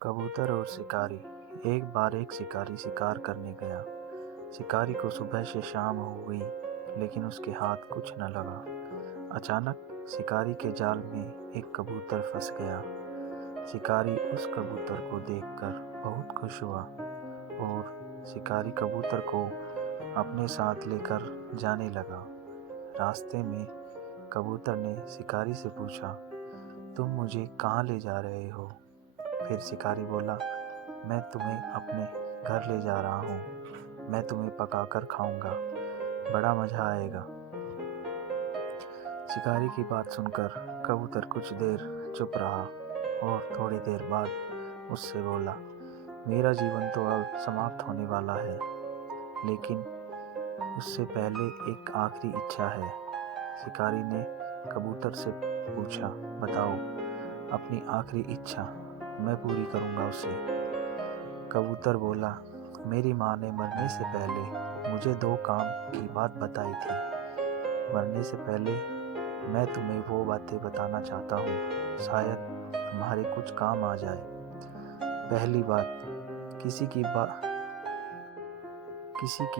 कबूतर और शिकारी। एक बार एक शिकारी शिकार करने गया। शिकारी को सुबह से शाम हो गई, लेकिन उसके हाथ कुछ न लगा। अचानक शिकारी के जाल में एक कबूतर फंस गया। शिकारी उस कबूतर को देखकर बहुत खुश हुआ और शिकारी कबूतर को अपने साथ लेकर जाने लगा। रास्ते में कबूतर ने शिकारी से पूछा, तुम मुझे कहाँ ले जा रहे हो? फिर शिकारी बोला, मैं तुम्हें अपने घर ले जा रहा हूँ। मैं तुम्हें पकाकर खाऊंगा, बड़ा मज़ा आएगा। शिकारी की बात सुनकर कबूतर कुछ देर चुप रहा और थोड़ी देर बाद उससे बोला, मेरा जीवन तो अब समाप्त होने वाला है, लेकिन उससे पहले एक आखिरी इच्छा है। शिकारी ने कबूतर से पूछा, बताओ अपनी आखिरी इच्छा, मैं पूरी करूँगा उसे। कबूतर बोला, मेरी माँ ने मरने से पहले मुझे 2 काम की बात बताई थी। मरने से पहले मैं तुम्हें वो बातें बताना चाहता हूँ, शायद तुम्हारे कुछ काम आ जाए। पहली बात, किसी की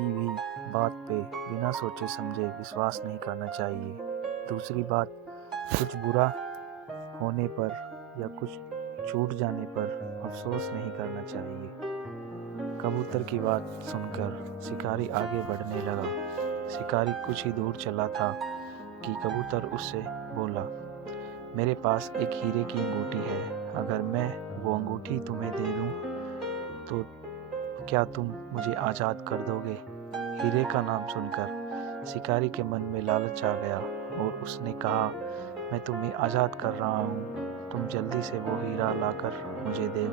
भी बात पे बिना सोचे समझे विश्वास नहीं करना चाहिए। दूसरी बात, कुछ बुरा होने पर या कुछ छूट जाने पर अफसोस नहीं करना चाहिए। कबूतर की बात सुनकर शिकारी आगे बढ़ने लगा। शिकारी कुछ ही दूर चला था कि कबूतर उससे बोला, मेरे पास एक हीरे की अंगूठी है। अगर मैं वो अंगूठी तुम्हें दे दूं तो क्या तुम मुझे आज़ाद कर दोगे? हीरे का नाम सुनकर शिकारी के मन में लालच आ गया और उसने कहा, मैं तुम्हें आज़ाद कर रहा हूँ, तुम जल्दी से वो हीरा लाकर मुझे दे।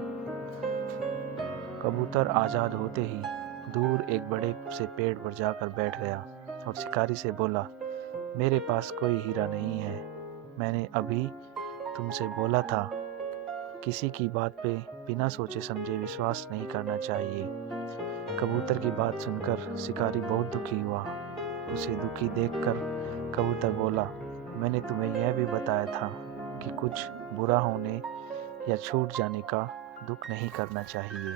कबूतर आज़ाद होते ही दूर एक बड़े से पेड़ पर जाकर बैठ गया और शिकारी से बोला, मेरे पास कोई हीरा नहीं है। मैंने अभी तुमसे बोला था, किसी की बात पे बिना सोचे समझे विश्वास नहीं करना चाहिए। कबूतर की बात सुनकर शिकारी बहुत दुखी हुआ। उसे दुखी देखकर कबूतर बोला, मैंने तुम्हें यह भी बताया था कि कुछ बुरा होने या छूट जाने का दुख नहीं करना चाहिए।